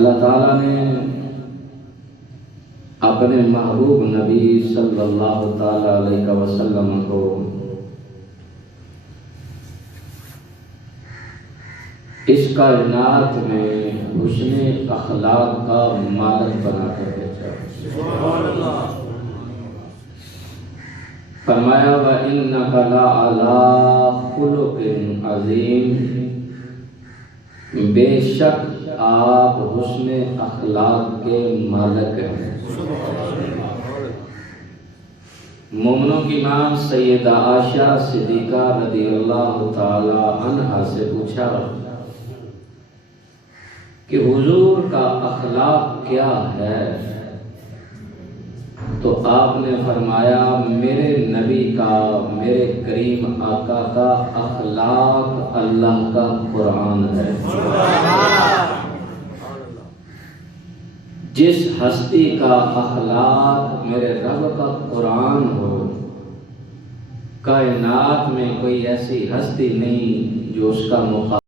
اللہ تعالیٰ نے اپنے محبوب نبی صلی اللہ تعالیٰ علیہ وسلم کو اس کائنات میں حسن اخلاق کا مالک بنا کر بھیجا۔ فرمایا وَإِنَّكَ لَعَلَىٰ خُلُقٍ عَظِيمٍ، بے شک آپ حسن اخلاق کے مالک ہیں۔ مومنوں کی ماں سیدہ عائشہ صدیقہ رضی اللہ تعالی عنہا سے پوچھا کہ حضور کا اخلاق کیا ہے؟ تو آپ نے فرمایا میرے نبی کا، میرے کریم آقا کا اخلاق اللہ کا قرآن ہے۔ جس ہستی کا اخلاق میرے رب کا قرآن ہو، کائنات میں کوئی ایسی ہستی نہیں جو اس کا مقابلہ